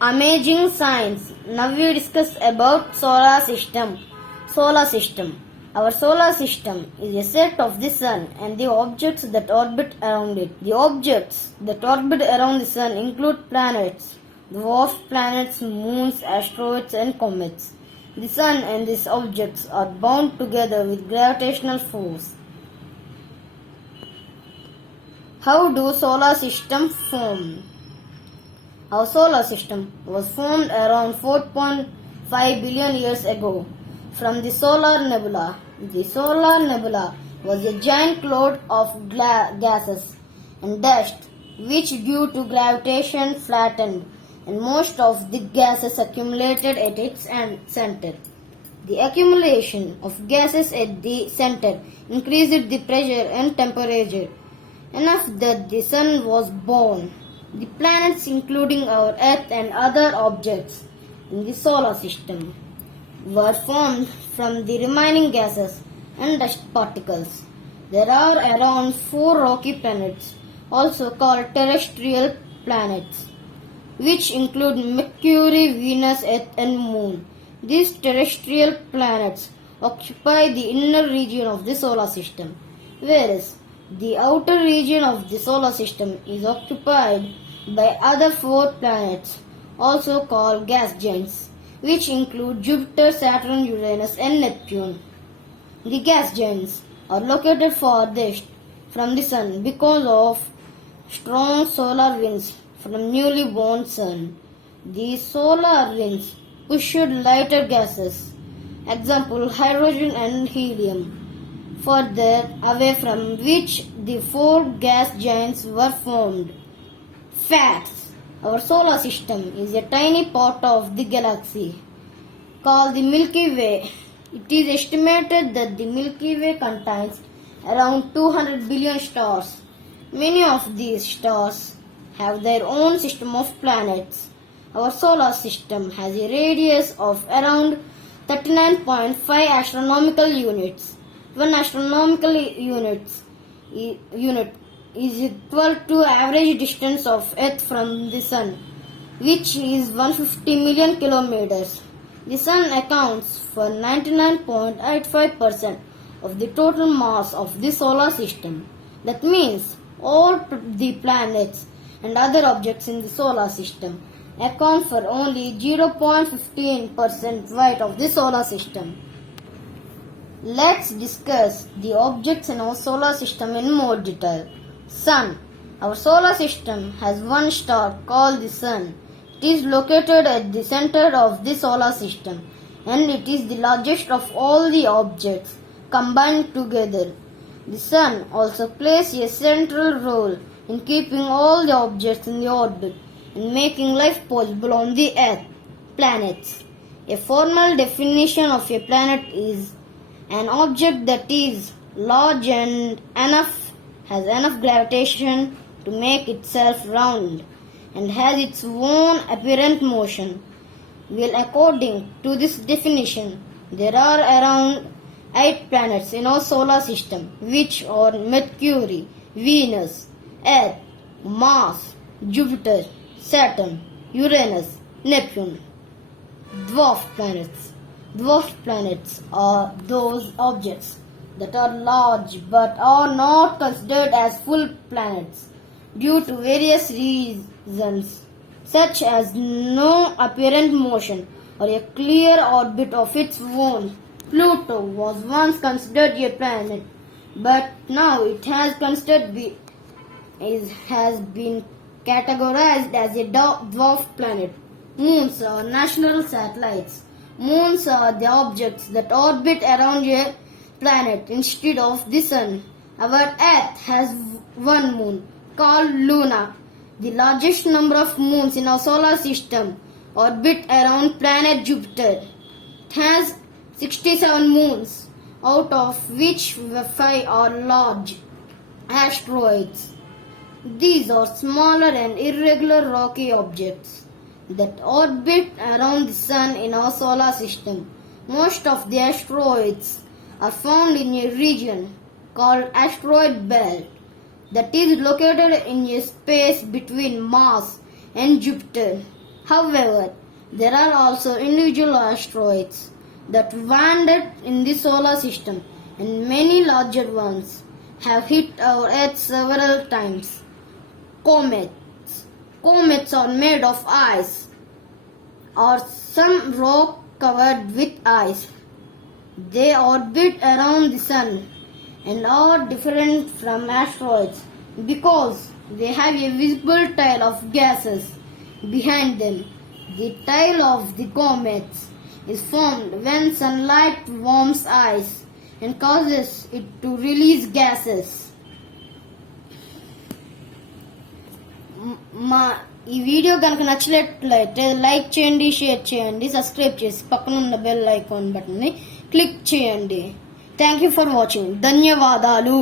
Amazing science. Now we discuss about solar system. Solar system. Our solar system is a set of the sun and the objects that orbit around it. The objects that orbit around the sun include planets, dwarf planets, moons, asteroids and comets. The sun and these objects are bound together with gravitational force. How do solar systems form? Our solar system was formed around 4.5 billion years ago from the solar nebula. The solar nebula was a giant cloud of gases and dust which due to gravitation flattened and most of the gases accumulated at its center. The accumulation of gases at the center increased the pressure and temperature enough that the sun was born. The planets, including our Earth and other objects in the solar system, were formed from the remaining gases and dust particles. There are around 4 rocky planets, also called terrestrial planets, which include Mercury, Venus, Earth, and Moon. These terrestrial planets occupy the inner region of the solar system, whereas the outer region of the solar system is occupied by other 4 planets, also called gas giants, which include Jupiter, Saturn, Uranus, and Neptune. The gas giants are located farthest from the sun because of strong solar winds from newly born sun. These solar winds pushed lighter gases, example hydrogen and helium, further away from which the 4 gas giants were formed. Facts. Our solar system is a tiny part of the galaxy called the Milky Way. It is estimated that the Milky Way contains around 200 billion stars. Many of these stars have their own system of planets. Our solar system has a radius of around 39.5 astronomical units. One astronomical unit is equal to average distance of Earth from the Sun, which is 150 million kilometers. The Sun accounts for 99.85% of the total mass of the solar system. That means all the planets and other objects in the solar system account for only 0.15% weight of the solar system. Let's discuss the objects in our solar system in more detail. Sun. Our solar system has one star called the Sun. It is located at the center of the solar system and it is the largest of all the objects combined together. The Sun also plays a central role in keeping all the objects in the orbit and making life possible on the Earth. Planets. A formal definition of a planet is an object that is large and has enough gravitation to make itself round and has its own apparent motion. Well, according to this definition, there are around 8 planets in our solar system, which are Mercury, Venus, Earth, Mars, Jupiter, Saturn, Uranus, Neptune. Dwarf planets. Dwarf planets are those objects that are large but are not considered as full planets due to various reasons such as no apparent motion or a clear orbit of its own. Pluto was once considered a planet, but now it has been categorized as a dwarf planet. Moons are natural satellites. Moons are the objects that orbit around a planet instead of the sun. Our Earth has one moon called Luna. The largest number of moons in our solar system orbit around planet Jupiter. It has 67 moons, out of which 5 are large asteroids. These are smaller and irregular rocky objects that orbit around the sun in our solar system. Most of the asteroids are found in a region called asteroid belt that is located in a space between Mars and Jupiter. However, there are also individual asteroids that wandered in the solar system, and many larger ones have hit our Earth several times. Comets. Comets are made of ice or some rock covered with ice. They orbit around the sun and are different from asteroids because they have a visible tail of gases behind them. The tail of the comets is formed when sunlight warms ice and causes it to release gases. ఈ video కనుక నచ్చినట్లయితే like చేయండి, share చేయండి, subscribe చేసి పక్కన ఉన్న bell icon బటన్ని click చేయండి. Thank you for watching. ధన్యవాదాలు.